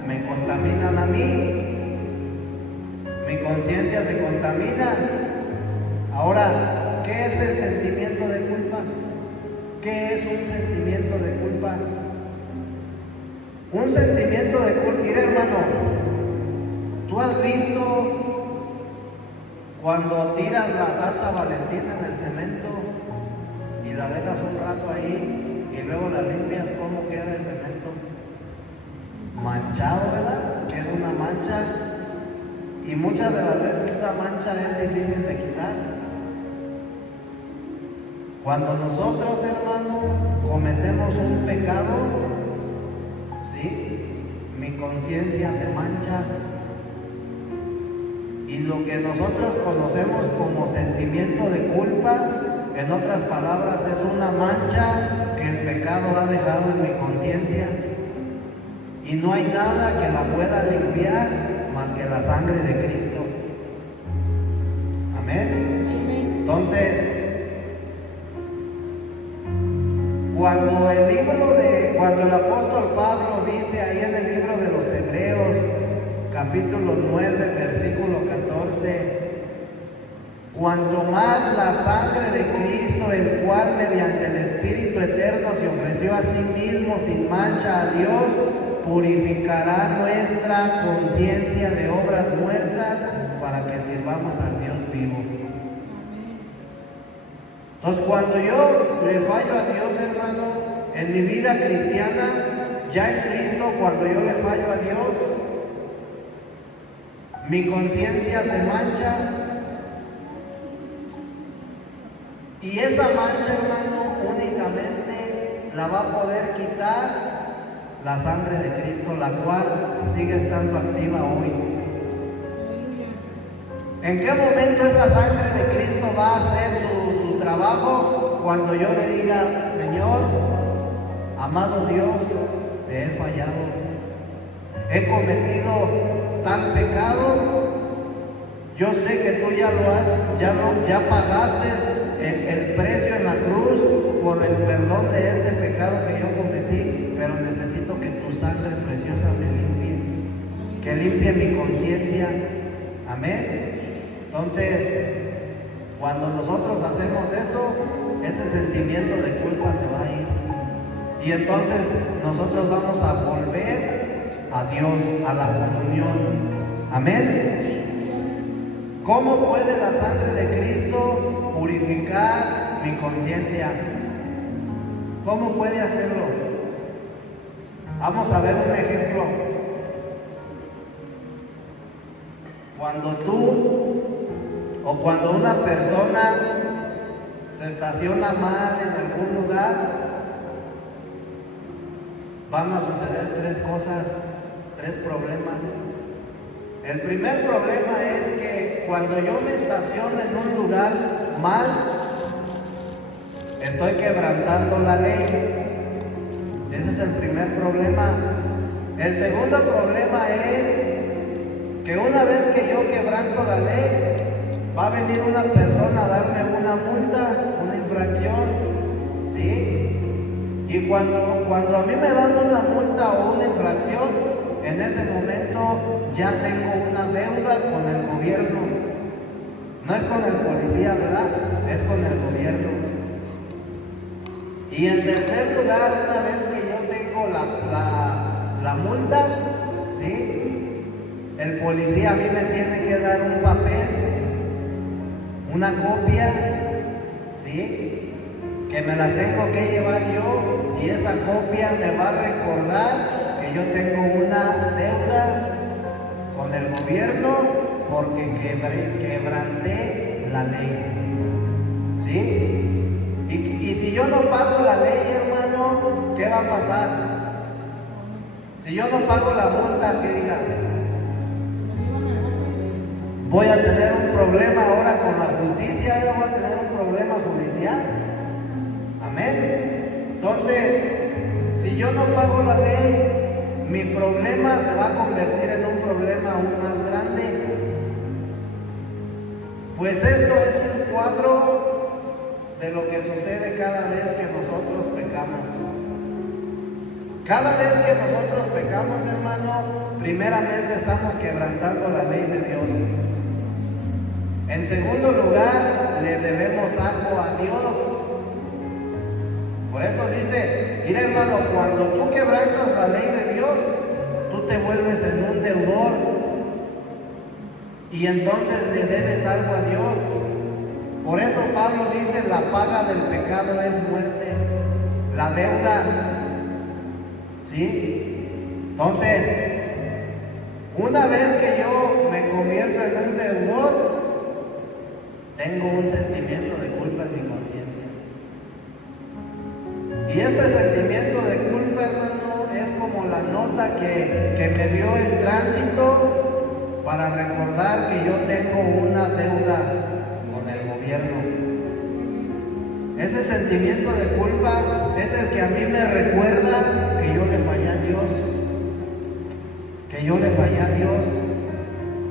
me contaminan a mí. Mi conciencia se contamina. Ahora, ¿qué es el sentimiento de culpa? ¿Qué es un sentimiento de culpa? Un sentimiento de culpa, mira hermano, ¿tú has visto cuando tiras la salsa Valentina en el cemento y la dejas un rato ahí y luego la limpias? ¿Cómo queda el cemento? Manchado, ¿verdad? Queda una mancha, y muchas de las veces esa mancha es difícil de quitar. Cuando nosotros, hermano, cometemos un pecado, ¿sí?, mi conciencia se mancha, y lo que nosotros conocemos como sentimiento de culpa, en otras palabras, es una mancha que el pecado ha dejado en mi conciencia, y no hay nada que la pueda limpiar más que la sangre de Cristo. Amén. Entonces, cuando el apóstol Pablo dice ahí en el libro de los Hebreos, capítulo 9, versículo 14, cuanto más la sangre de Cristo, el cual mediante el Espíritu eterno se ofreció a sí mismo sin mancha a Dios, purificará nuestra conciencia de obras muertas para que sirvamos al Dios vivo. Entonces, cuando yo le fallo a Dios, hermano, en mi vida cristiana, ya en Cristo, cuando yo le fallo a Dios, mi conciencia se mancha, y esa mancha, hermano, únicamente la va a poder quitar la sangre de Cristo, la cual sigue estando activa hoy. ¿En qué momento esa sangre de Cristo va a hacer su trabajo? Cuando yo le diga: Señor, amado Dios, te he fallado, he cometido tal pecado, yo sé que tú ya pagaste el precio en la cruz por el perdón de este pecado que yo cometí, pero necesito que tu sangre preciosa me limpie, que limpie mi conciencia. Amén. Entonces, cuando nosotros hacemos eso, ese sentimiento de culpa se va a ir, y entonces nosotros vamos a volver a Dios, a la comunión. Amén. ¿Cómo puede la sangre de Cristo purificar mi conciencia? ¿Cómo puede hacerlo? Vamos a ver un ejemplo. Cuando tú o cuando una persona se estaciona mal en algún lugar, van a suceder tres cosas, tres problemas. El primer problema es que cuando yo me estaciono en un lugar mal, estoy quebrantando la ley. Ese es el primer problema. El segundo problema es que una vez que yo quebranto la ley, va a venir una persona a darme una multa, una infracción, ¿sí? Y cuando a mí me dan una multa o una infracción, en ese momento ya tengo una deuda con el gobierno. No es con el policía, ¿verdad? Es con el gobierno. Y en tercer lugar, una vez que yo tengo la multa, ¿sí?, el policía a mí me tiene que dar un papel, una copia, ¿sí?, que me la tengo que llevar yo, y esa copia me va a recordar que yo tengo una deuda con el gobierno porque quebranté la ley, ¿sí? Y si yo no pago la ley, hermano, ¿qué va a pasar? Si yo no pago la multa, ¿qué diga? Voy a tener un problema ahora con la justicia, voy a tener un problema judicial. Amén. Entonces, si Si yo no pago la ley, mi problema se va a convertir en un problema aún más grande. Pues esto es un cuadro de lo que sucede cada vez que nosotros pecamos. Cada vez que nosotros pecamos, hermano, primeramente estamos quebrantando la ley de Dios. En segundo lugar, le debemos algo a Dios. Por eso dice, mira hermano, cuando tú quebrantas la ley de Dios, tú te vuelves en un deudor. Y entonces le debes algo a Dios. Por eso Pablo dice, la paga del pecado es muerte. La deuda. ¿Sí? Entonces, una vez que yo me convierto en un deudor, tengo un sentimiento de culpa en mi conciencia. Y este sentimiento de culpa, hermano, es como la nota que me dio el tránsito para recordar que yo tengo una deuda con el gobierno. Ese sentimiento de culpa es el que a mí me recuerda que yo le fallé a Dios. Que yo le fallé a Dios.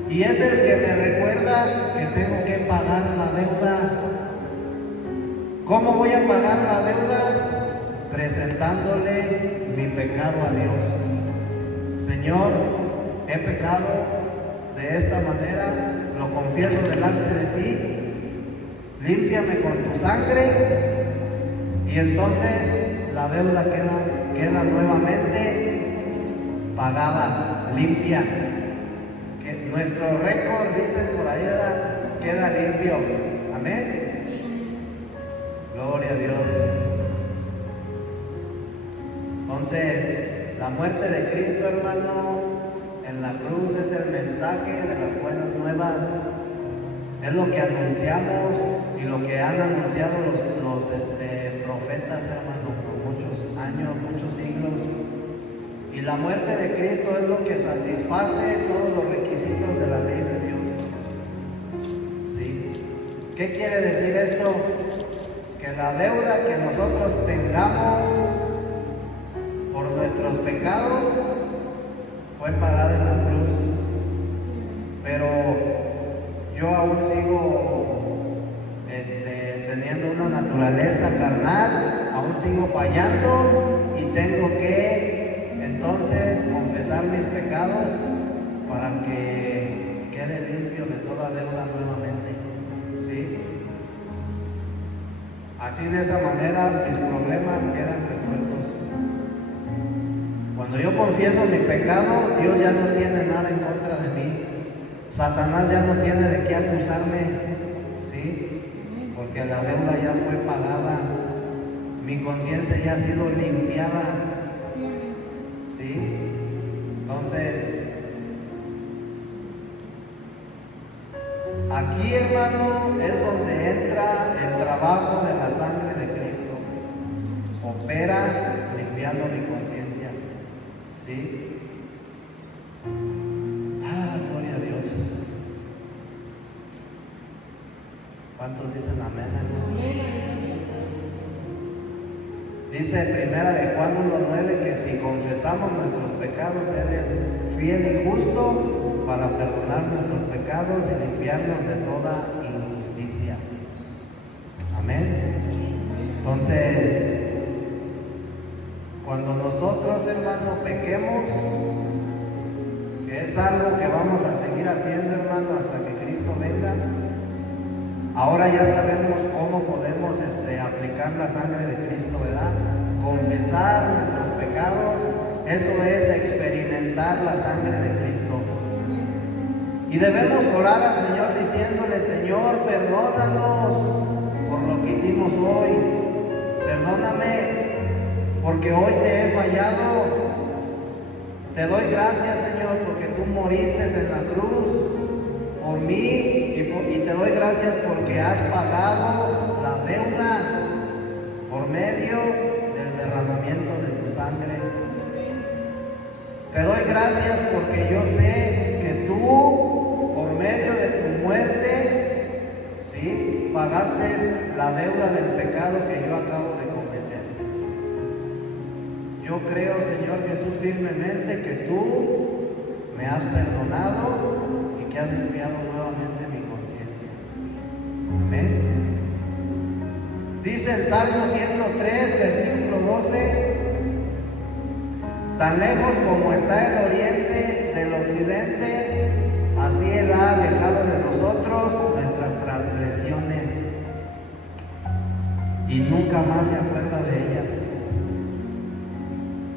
Y es el que me recuerda que tengo que pagar la deuda. ¿Cómo voy a pagar la deuda? Presentándole mi pecado a Dios. Señor, he pecado de esta manera, lo confieso delante de ti, límpiame con tu sangre, y entonces la deuda queda nuevamente pagada, limpia. Que nuestro récord, dicen por ahí, queda limpio. Amén. Gloria a Dios. Entonces, la muerte de Cristo, hermano, en la cruz es el mensaje de las buenas nuevas. Es lo que anunciamos y lo que han anunciado los profetas, hermano, por muchos años, muchos siglos. Y la muerte de Cristo es lo que satisface todos los requisitos de la ley de Dios. ¿Sí? ¿Qué quiere decir esto? Que la deuda que nosotros tengamos por nuestros pecados fue pagada en la cruz. Pero yo aún sigo teniendo una naturaleza carnal, aún sigo fallando y tengo que entonces confesar mis pecados para que quede limpio de toda deuda nuevamente. ¿Sí? Así, de esa manera mis problemas quedan resueltos. Cuando yo confieso mi pecado, Dios ya no tiene nada en contra de mí. Satanás ya no tiene de qué acusarme, ¿sí? Porque la deuda ya fue pagada, mi conciencia ya ha sido limpiada, ¿sí? Entonces, aquí, hermano, es donde entra el trabajo de la sangre de Cristo. Opera limpiando mi conciencia, ¿sí? Gloria a Dios. ¿Cuántos dicen amén, hermano? Dice primera de Juan 1:9 que si confesamos nuestros pecados, Él es fiel y justo para perdonar nuestros pecados y limpiarnos de toda injusticia. Amén. Entonces, cuando nosotros, hermano, pequemos, que es algo que vamos a seguir haciendo, hermano, hasta que Cristo venga, ahora ya sabemos cómo podemos aplicar la sangre de Cristo, ¿verdad? Confesar nuestros pecados, eso es experimentar la sangre de Cristo. Y debemos orar al Señor diciéndole: Señor, perdónanos por lo que hicimos hoy. Perdóname porque hoy te he fallado. Te doy gracias, Señor, porque tú moriste en la cruz por mí y te doy gracias porque has pagado la deuda por medio del derramamiento de tu sangre. Te doy gracias porque yo sé que tú, por medio de tu muerte, ¿sí?, pagaste la deuda del pecado que yo acabo de cometer. yo creo, Señor Jesús, firmemente que tú me has perdonado y que has limpiado nuevamente mi conciencia. Amén. Dice el Salmo 103, versículo 12: tan lejos como está el oriente del occidente, así Él ha alejado de nosotros nuestras transgresiones, y nunca más se acuerda de ellas.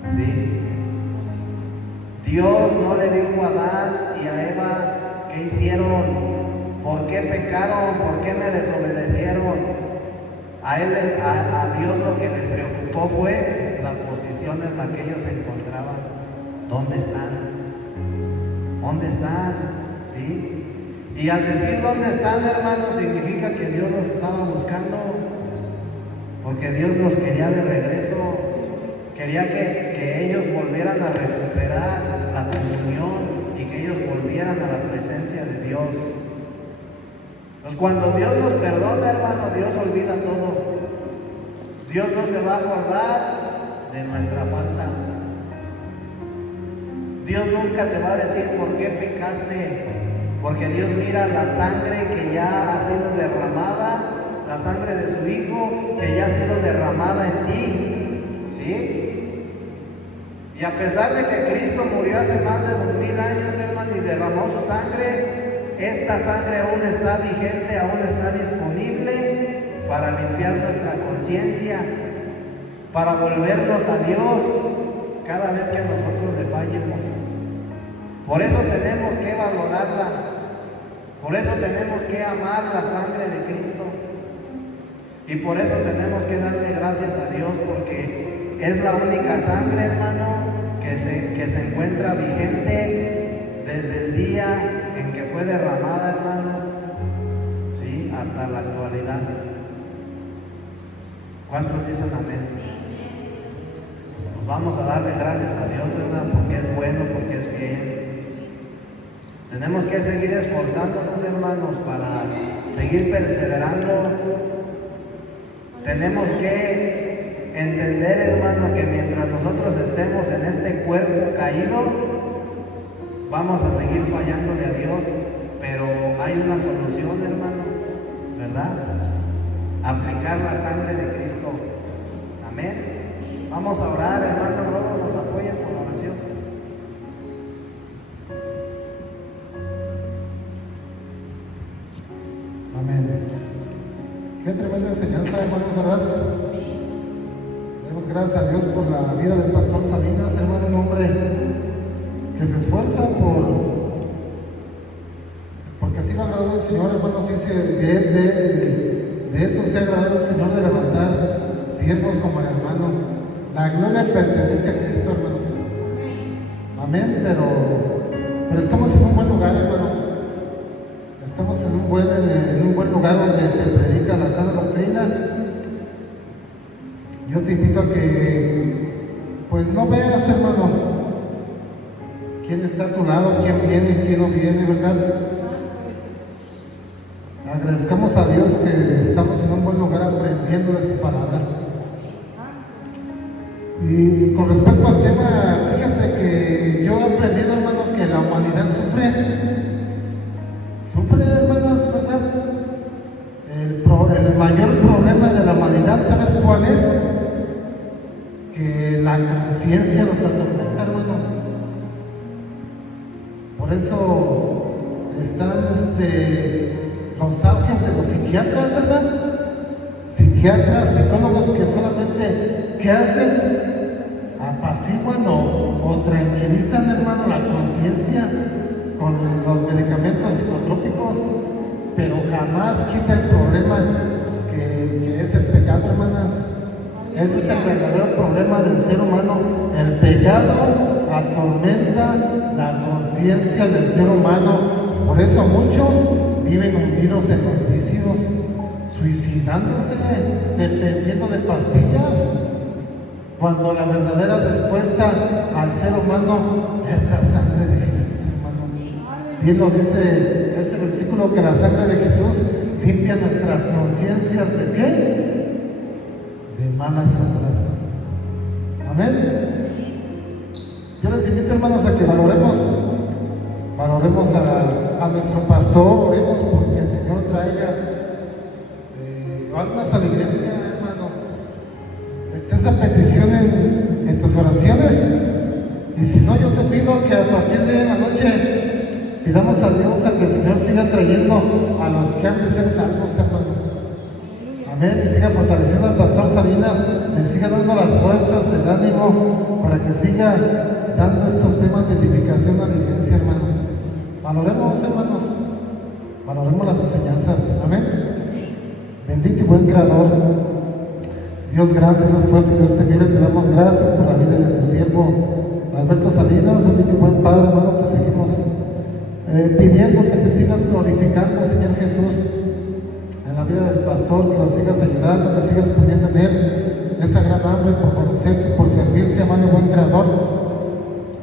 Sí. Dios no le dijo a Adán y a Eva qué hicieron, por qué pecaron, por qué me desobedecieron. A Dios lo que le preocupó fue la posición en la que ellos se encontraban. ¿Dónde están? ¿Dónde están? ¿Sí? Y al decir dónde están, hermanos, significa que Dios los estaba buscando, porque Dios los quería de regreso. Quería que ellos volvieran a recuperar la comunión y que ellos volvieran a la presencia de Dios. Pues cuando Dios nos perdona, hermano, Dios olvida todo. Dios no se va a acordar de nuestra falta. Dios nunca te va a decir por qué pecaste, porque Dios mira la sangre que ya ha sido derramada, la sangre de su Hijo que ya ha sido derramada en ti, ¿sí? Y a pesar de que Cristo murió hace más de 2000 años, hermano, y derramó su sangre, esta sangre aún está vigente, aún está disponible para limpiar nuestra conciencia, para volvernos a Dios cada vez que nosotros le fallemos. Por eso tenemos que valorarla, por eso tenemos que amar la sangre de Cristo, y por eso tenemos que darle gracias a Dios, porque es la única sangre, hermano, que se encuentra vigente desde el día en que fue derramada, hermano, ¿sí? Hasta la actualidad. ¿Cuántos dicen amén? Pues vamos a darle gracias a Dios, ¿verdad? Porque es bueno, porque es fiel. Tenemos que seguir esforzándonos, hermanos, para seguir perseverando. Tenemos que entender, hermano, que mientras nosotros estemos en este cuerpo caído, vamos a seguir fallándole a Dios, pero hay una solución, hermano, ¿verdad? Aplicar la sangre de Cristo. Amén. Vamos a orar, hermano Rodo, nos apoya con la oración. Amén. Qué tremenda enseñanza, hermanos, ¿verdad? Damos gracias a Dios por la vida del pastor Salinas, hermano, un hombre que se esfuerza porque así lo agradó el Señor, hermano. Así de eso se agradó el Señor, de levantar siervos como el hermano. La gloria pertenece a Cristo, hermanos. Amén. Pero estamos en un buen lugar, hermano. Estamos en un buen lugar donde se predica la sana doctrina. Yo te invito a que pues no veas, hermano, quién está a tu lado, quién viene y quién no viene, ¿verdad? Agradezcamos a Dios que estamos en un buen lugar aprendiendo de su palabra. Y con respecto al tema, fíjate que yo he aprendido, hermano, que la humanidad sufre, hermanas, ¿verdad? El mayor problema de la humanidad, ¿sabes cuál es? Que la conciencia nos atormenta, hermano. Por eso están los auges de los psiquiatras, ¿verdad? Psiquiatras, psicólogos que solamente, ¿qué hacen? Apaciguan o tranquilizan, hermano, la conciencia con los medicamentos psicotrópicos, pero jamás quita el problema que es el pecado, hermanas. Ese es el verdadero problema del ser humano. El pecado atormenta la conciencia del ser humano. Por eso muchos viven hundidos en los vicios, suicidándose, dependiendo de pastillas, cuando la verdadera respuesta al ser humano es la sangre de Jesús, hermano. Bien lo dice ese versículo, que la sangre de Jesús limpia nuestras conciencias ¿de qué? De malas obras. Amén. Yo les invito, hermanos, a que valoremos a nuestro pastor, oremos porque el Señor traiga almas a la iglesia, hermano. Está esa petición en tus oraciones. Y si no, yo te pido que a partir de hoy en la noche pidamos a Dios a que el Señor siga trayendo a los que han de ser salvos, hermano. Amén. Y siga fortaleciendo al pastor Salinas, le siga dando las fuerzas, el ánimo, para que siga dando estos temas de edificación a la iglesia, hermano. Valoremos, hermanos, valoremos las enseñanzas. Amén. Bendito y buen Creador, Dios grande, Dios fuerte, Dios temible, te damos gracias por la vida de tu siervo Alberto Salinas. Bendito y buen Padre, hermano, te seguimos pidiendo que te sigas glorificando, Señor Jesús, en la vida del pastor, que lo sigas ayudando, que sigas poniendo en él esa gran hambre por conocerte, por servirte, amado y buen Creador.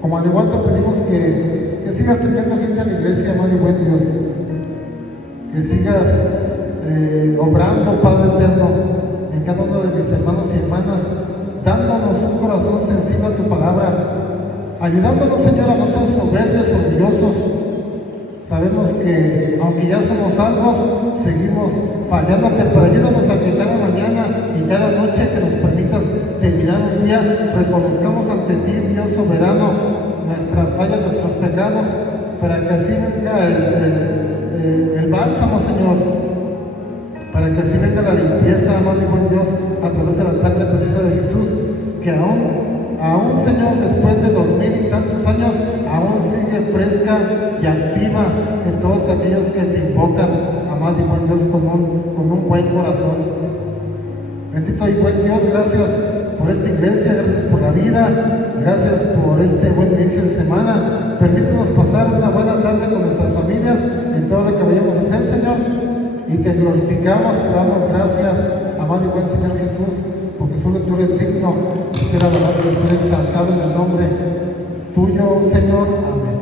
Como al igual te pedimos que sigas teniendo gente a la iglesia, amado y buen Dios, que sigas obrando, Padre eterno, en cada uno de mis hermanos y hermanas, dándonos un corazón sensible a tu palabra, ayudándonos, Señor, a no ser soberbios, orgullosos. Sabemos que aunque ya somos salvos, seguimos fallándote, pero ayúdanos a que cada mañana y cada noche que nos permitas terminar un día, reconozcamos ante ti, Dios soberano, nuestras fallas, nuestros pecados, para que así venga el bálsamo, Señor, para que así venga la limpieza, amado y buen Dios, a través de la sangre preciosa de Jesús, que aún, Señor, después de 2000 y tantos años, aún sigue fresca y activa en todos aquellos que te invocan, amado y buen Dios, con un buen corazón. Bendito y buen Dios, gracias por esta iglesia, gracias por la vida, gracias por este buen inicio de semana. Permítenos pasar una buena tarde con nuestras familias en todo lo que vayamos a hacer, Señor, y te glorificamos y damos gracias, amado y buen Señor Jesús, porque solo tú eres digno de ser alabado y de ser exaltado en el nombre tuyo, Señor. Amén.